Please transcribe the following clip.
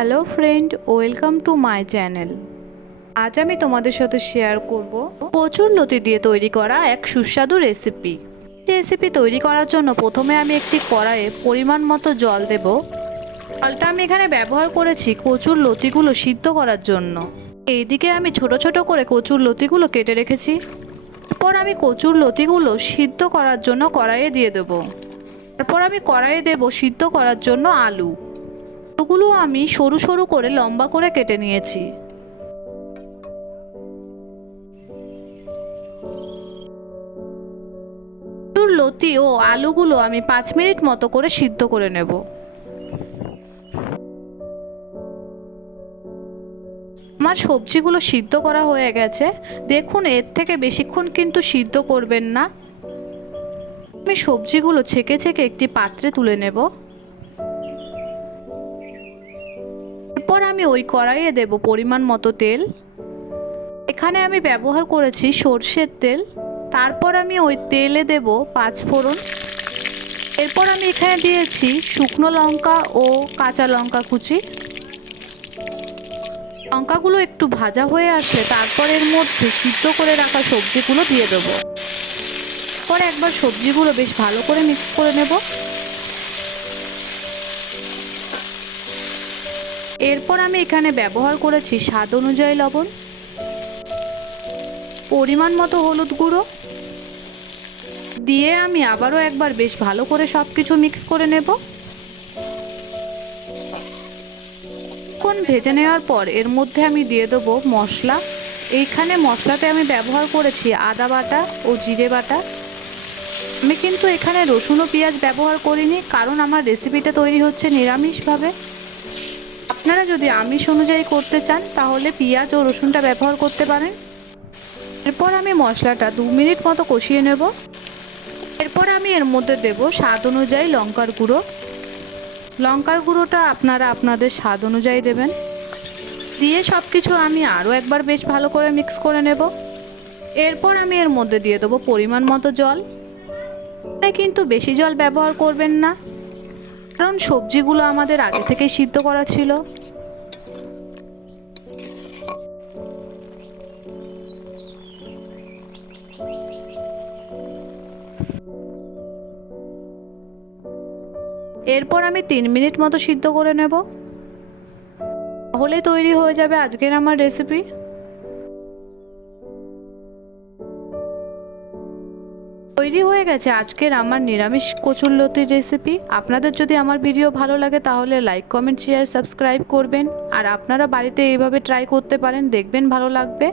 Hello friend, welcome to my channel. আজ আমি তোমাদের সাথে শেয়ার করব কচুর লতি দিয়ে তৈরি করা এক সুস্বাদু রেসিপি তৈরি করার জন্য প্রথমে আমি একটি কড়াইয়ে পরিমাণ মতো জল দেব। জলটা আমি এখানে ব্যবহার করেছি কচুর লতিগুলো সিদ্ধ করার জন্য। এইদিকে আমি ছোট ছোট করে কচুর লতিগুলো কেটে রেখেছি। তারপর আমি কচুর লতিগুলো সিদ্ধ করার জন্য কড়াইয়ে দিয়ে দেব। তারপর আমি কড়াইয়ে দেব সিদ্ধ করার জন্য আলু। আলুগুলো আমি সরু সরু করে লম্বা করে কেটে নিয়েছি। লতি ও আলুগুলো আমি 5 মিনিট মতো করে সিদ্ধ করে নেব। আমার সবজিগুলো সিদ্ধ করা হয়ে গেছে। দেখুন, এর থেকে বেশিক্ষণ কিন্তু সিদ্ধ করবেন না। আমি সবজিগুলো ছেঁকে ছেঁকে একটি পাত্রে তুলে নেব। এরপর আমি ওই কড়াইয়ে দেব পরিমাণ মতো তেল। এখানে আমি ব্যবহার করেছি সর্ষের তেল। তারপর আমি ওই তেলে দেব 5 ফোড়ন। এরপর আমি এখানে দিয়েছি শুকনো লঙ্কা ও কাঁচা লঙ্কা কুচি। লঙ্কাগুলো একটু ভাজা হয়ে আসলে তারপর এর মধ্যে সিদ্ধ করে রাখা সবজিগুলো দিয়ে দেবো। পরে একবার সবজিগুলো বেশ ভালো করে মিক্স করে নেব। এরপর আমি এখানে ব্যবহার করেছি স্বাদ অনুযায়ী লবণ, পরিমাণ মতো হলুদ গুঁড়ো দিয়ে আমি আবারও একবার বেশ ভালো করে সবকিছু মিক্স করে নেব। ভেজে নেওয়ার পর এর মধ্যে আমি দিয়ে দেবো মশলা। এইখানে মশলাতে আমি ব্যবহার করেছি আদা বাটা ও জিরে বাটা। আমি কিন্তু এখানে রসুন ও পেঁয়াজ ব্যবহার করিনি, কারণ আমার রেসিপিটা তৈরি হচ্ছে নিরামিষভাবে। আপনারা যদি আমিষ অনুযায়ী করতে চান তাহলে পেঁয়াজ ও রসুনটা ব্যবহার করতে পারেন। এরপর আমি মশলাটা 2 মিনিট মতো কষিয়ে নেব। এরপর আমি এর মধ্যে দেব স্বাদ অনুযায়ী লঙ্কার গুঁড়ো। লঙ্কার গুঁড়োটা আপনারা আপনাদের স্বাদ অনুযায়ী দেবেন। দিয়ে সব কিছু আমি আরও একবার বেশ ভালো করে মিক্স করে নেব। এরপর আমি এর মধ্যে দিয়ে দেবো পরিমাণ মতো জল। কিন্তু বেশি জল ব্যবহার করবেন না, কারণ সবজিগুলো আমাদের আগে থেকেই সিদ্ধ করা ছিল। এরপর আমি 3 মিনিট মতো সিদ্ধ করে নেব। তাহলে তৈরি হয়ে যাবে আজকের আমার রেসিপি। তৈরি হয়ে গেছে আজকের আমার নিরামিষ কচুরলতির রেসিপি। আপনাদের যদি আমার ভিডিও ভালো লাগে তাহলে লাইক, কমেন্ট, শেয়ার, সাবস্ক্রাইব করবেন। আর আপনারা বাড়িতে এইভাবে ট্রাই করতে পারেন, দেখবেন ভালো লাগবে।